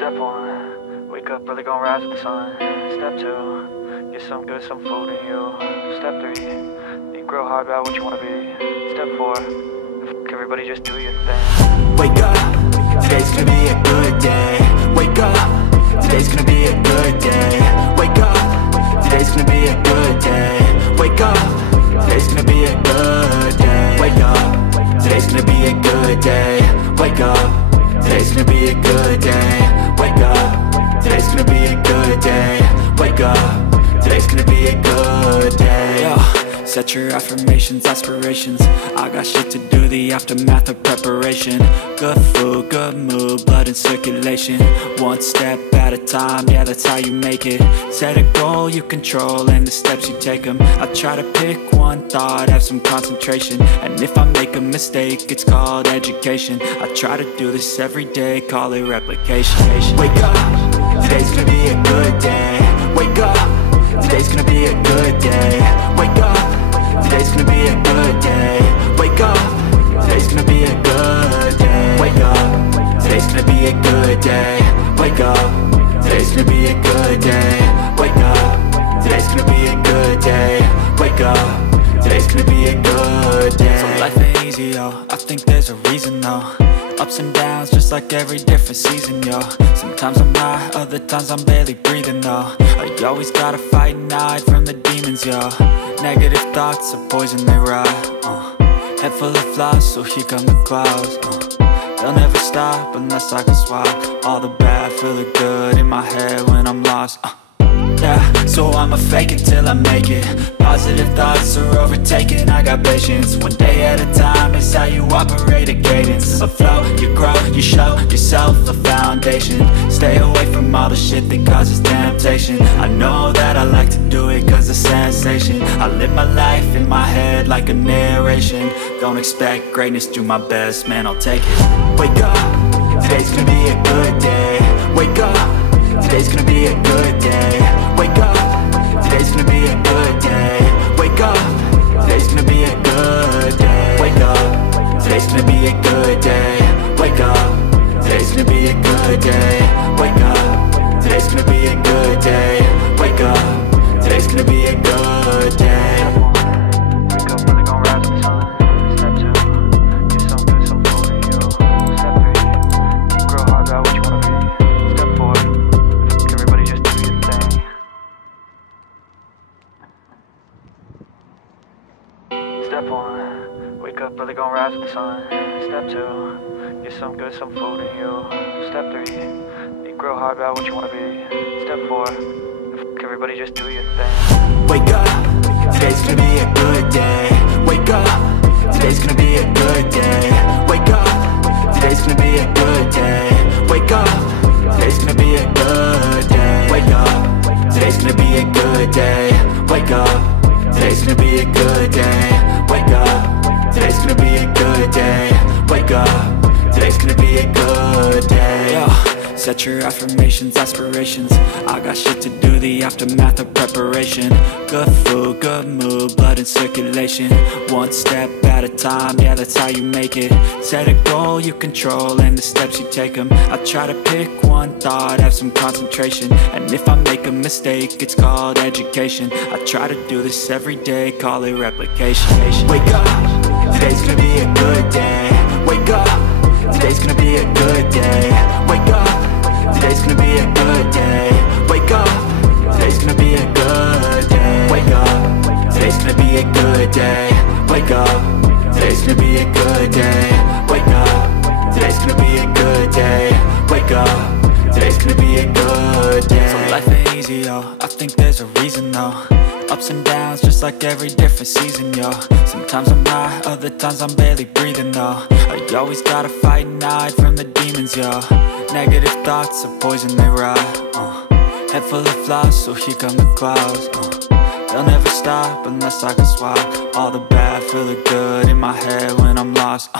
Step 1, wake up early, gon' rise with the sun. Step 2, get some good, some food in you. Step 3, think real hard about what you wanna be. Step 4, everybody just do your thing. Wake up, today's gonna be a good day. Wake up, today's gonna be a good day. Wake up, today's gonna be a good day. Wake up, today's gonna be a good day. Wake up, today's gonna be a good day. Wake up, today's gonna be a good day. Wake up, today's gonna be a good day. Wake up, today's gonna be a good day. Yo, set your affirmations, aspirations. I got shit to do, the aftermath of preparation. Good food, good mood, blood in circulation. One step at a time, yeah, that's how you make it. Set a goal you control and the steps you take them. I try to pick one thought, have some concentration. And if I make a mistake, it's called education. I try to do this every day, call it replication. Wake up, today's gonna be a good day. Wake up, today's gonna be a good day. Wake up, today's gonna be a good day. Wake up, today's gonna be a good day. Wake up, today's gonna be a good day. Wake up, today's gonna be a good day. Wake up, today's gonna be a good day. Wake up, today's gonna be a good day. So life ain't easy, yo, I think there's a reason though. Ups and downs, just like every different season, yo. Sometimes I'm high, other times I'm barely breathing, though. You always gotta fight and hide from the demons, yo. Negative thoughts are poison, they rot. Head full of flies, so here come the clouds. They'll never stop unless I can swap all the bad for the good in my head when I'm lost. Yeah, so I'ma fake it till I make it. Positive thoughts are overtaken, I got patience. One day at a time is how you operate a cadence. A flow, you grow, you show yourself a foundation. Stay away from all the shit that causes temptation. I know that I like to do it cause it's sensation. I live my life in my head like a narration. Don't expect greatness, do my best, man, I'll take it. Wake up, today's gonna be a good day. Wake up, today's gonna be a good day. Wake up, today's gonna be a good day. Wake up, today's gonna be a good day. Wake up, today's gonna be a good day. Wake up, today's gonna be a good day. Wake up, today's gonna be a good day. Wake up, today's gonna be a good day. Wake up early, gon' rise with the sun. Step 2, get some good, some food in you. Step 3, think real hard about what you wanna be. Step 4, everybody just do your thing. Step 1, wake up early, gon' rise with the sun. Step 2, get some good, some food in you. Step 3, think real hard about what you wanna be. Step 4, everybody just do your thing. Wake up, today's gonna be a good day. Wake up, today's gonna be a good day. Wake up, today's gonna be a good day. Wake up, today's gonna be a good day. Wake up, today's gonna be a good day. Wake up, today's gonna be a good day. Wake up, today's gonna be a good day. Wake up, today's gonna be a good day. Yo, set your affirmations, aspirations. I got shit to do, the aftermath of preparation. Good food, good mood, blood in circulation. One step at a time, yeah, that's how you make it. Set a goal you control and the steps you take them. I try to pick one thought, have some concentration. And if I make a mistake, it's called education. I try to do this every day, call it replication. Wake up, today's gonna be a good day. Wake up, today's gonna be a good day. Wake up, today's gonna be a good day. Wake up, today's gonna be a good day. Wake up, today's gonna be a good day. Wake up, today's gonna be a good day. Wake up, today's gonna be a good day. Wake up, today's gonna be a good day. So life ain't easy, yo, I think there's a reason though. Ups and downs, just like every different season, yo. Sometimes I'm high, other times I'm barely breathing, though. You always gotta fight and hide from the demons, yo. Negative thoughts are poison, they rot. Head full of flies, so here come the clouds. They'll never stop unless I can swap all the bad for the good in my head when I'm lost.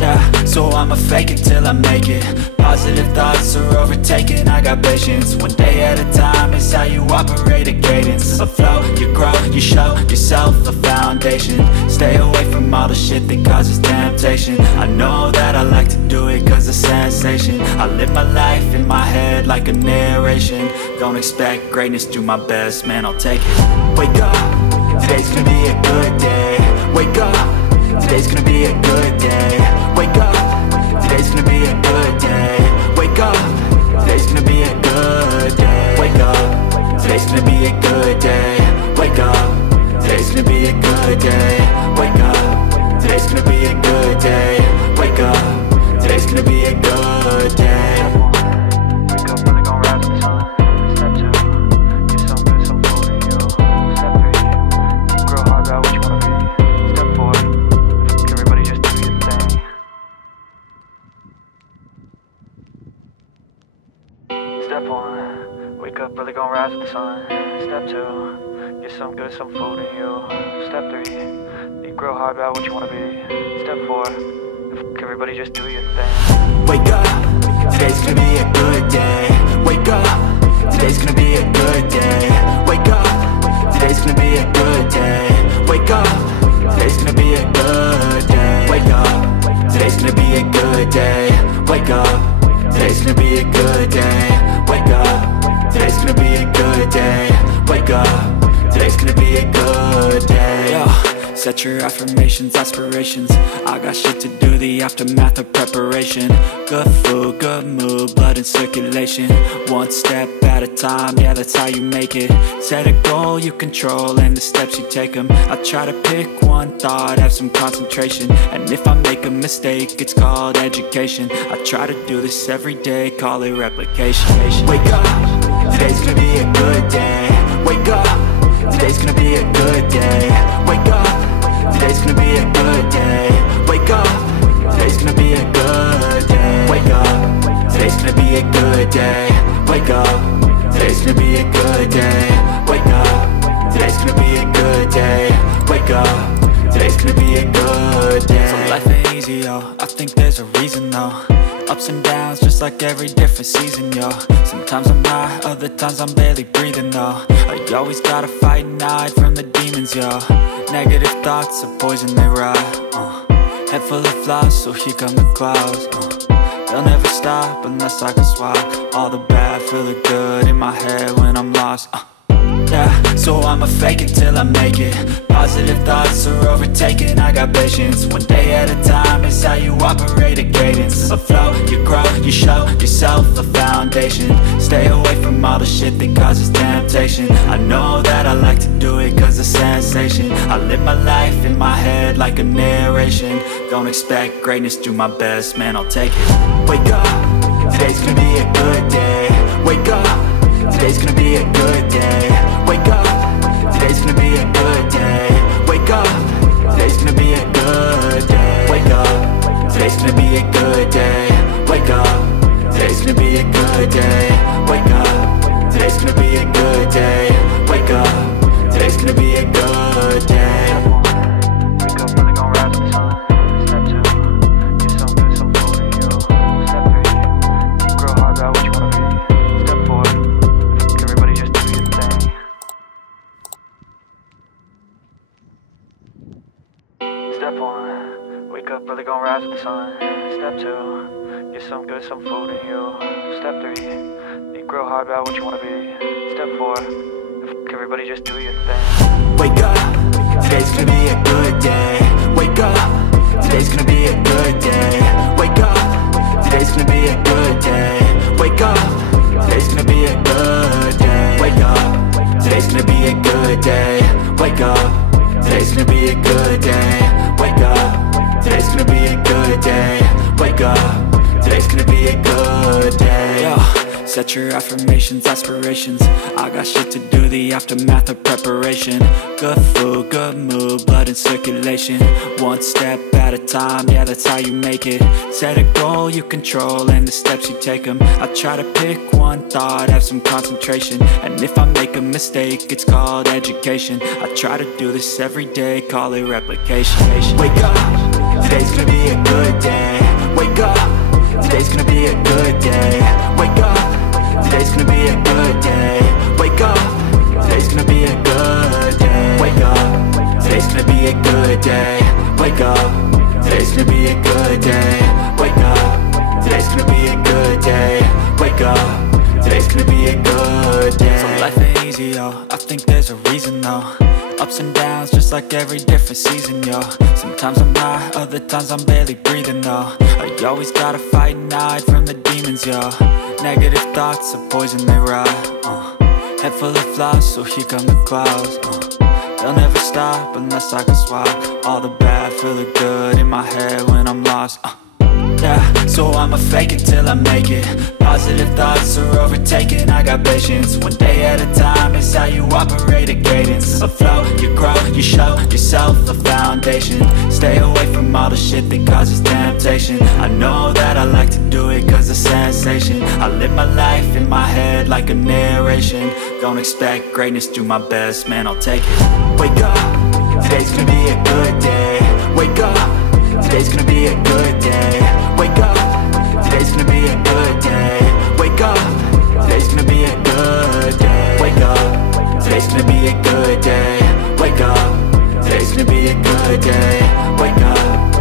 Yeah, so I'ma fake it till I make it. Positive thoughts are overtaken, I got patience. One day at a time is how you operate a cadence. A flow, you grow, you show yourself a foundation. Stay away from all the shit that causes temptation. I know that I like to do it cause it's sensation. I live my life in my head like a narration. Don't expect greatness, do my best, man, I'll take it. Wake up, today's gonna be a good day. Wake up, today's gonna be a good day. Wake up, today's gonna be a good day. Wake up, today's gonna be a good day. Wake up, today's gonna be a good day. Wake up, today's gonna be a good day. Wake up, today's gonna be a good day. Wake up, today's gonna be a good day. Wake up, really gon' rise with the sun. Step 2, get some good, some food in you. Step 3, think real hard about what you wanna be. Step 4, everybody just do your thing. Step 1, wake up, really gon' rise with the sun. Step 2, get some good, some food in you. Step 3, think real hard about what you wanna be. Step 4, everybody just do your thing. Wake up, today's gonna be a good day. Wake up, today's gonna be a good day. Wake up, today's gonna be a good day. Wake up, today's gonna be a good day. Wake up, today's gonna be a good day. Wake up, today's gonna be a good day. Wake up, today's gonna be a good day. Wake up, today's gonna be a good day. Yo, set your affirmations, aspirations. I got shit to do, the aftermath of preparation. Good food, good mood, blood in circulation. One step at a time, yeah, that's how you make it. Set a goal you control and the steps you take them. I try to pick one thought, have some concentration. And if I make a mistake, it's called education. I try to do this every day, call it replication. Wake up, today's gonna be a good day. Wake up, today's gonna be a good day. Wake up, today's gonna be a good day. Wake up, today's gonna be a good day. Wake up, today's gonna be a good day. Wake up, today's gonna be a good day. Wake up, today's gonna be a good day. Wake up, today's gonna be a good day. So life ain't easy, yo, I think there's a reason though. Ups and downs, just like every different season, yo. Sometimes I'm high, other times I'm barely breathing, though. I always gotta fight and hide from the demons, yo. Negative thoughts are poison, they rot. Head full of flaws, so here come the clouds. They'll never stop unless I can swap all the bad for the good in my head when I'm lost. Yeah, so I'ma fake it till I make it. Positive thoughts are overtaken, I got patience. One day at a time is how you operate a cadence. A flow, you grow, you show yourself a foundation. Stay away from all the shit that causes temptation. I know that I like to do it cause it's sensation. I live my life in my head like a narration. Don't expect greatness, do my best, man, I'll take it. Wake up, today's gonna be a good day. Wake up, today's gonna be a good day. Wake up, today's gonna be a good day. Wake up, today's gonna be a good day. Wake up, today's gonna be a good day. Wake up, today's gonna be a good day. Wake up, today's gonna be a good day. Wake up, today's gonna be a good day. Wake up, really gon' rise with the sun. Step 2, get some good, some food in you. Step 3, think real hard about what you wanna be. Step 4, everybody just do your thing. Step 1, wake up, really gon' rise with the sun. Step 2, get some good, some food in you. Step 3, think real hard about what you wanna be. Step 4, everybody just do your thing. Wake up, today's gonna be a good day. Wake up, today's gonna be a good day. Wake up, today's gonna be a good day. Wake up, today's gonna be a good day. Wake up, today's gonna be a good day. Wake up, today's gonna be a good day. Wake up, today's gonna be a good day. Wake up, today's gonna be a good day. Yo, set your affirmations, aspirations. I got shit to do, the aftermath of preparation. Good food, good mood, blood in circulation. One step at a time, yeah, that's how you make it. Set a goal you control and the steps you take them. I try to pick one thought, have some concentration. And if I make a mistake, it's called education. I try to do this every day, call it replication. Wake up, today's gonna be a good day. Wake up, today's gonna be a good day. Wake up, good day. Wake up, today's gonna be a good day. Wake up, today's gonna be a good day. Wake up, today's gonna be a good day. So life ain't easy, yo, I think there's a reason though. Ups and downs, just like every different season, yo. Sometimes I'm high, other times I'm barely breathing, though. I always gotta fight and hide from the demons, yo. Negative thoughts are poison, they rot. Head full of flies, so here come the clouds. They'll never stop unless I can swap all the bad for the good in my head when I'm lost. Yeah, so I'ma fake it till I make it. Positive thoughts are overtaken, I got patience. One day at a time is how you operate a cadence. A flow, you grow, you show yourself a foundation. Stay away from all the shit that causes temptation. I know that I like to do it cause it's sensation. I live my life in my head like a narration. Don't expect greatness, do my best, man, I'll take it. Wake up, today's gonna be a good day. Wake up, today's gonna be a good day. Wake up, today's gonna be a good day. Wake up, today's gonna be a good day. Wake up, today's gonna be a good day. Wake up, today's gonna be a good day. Wake up.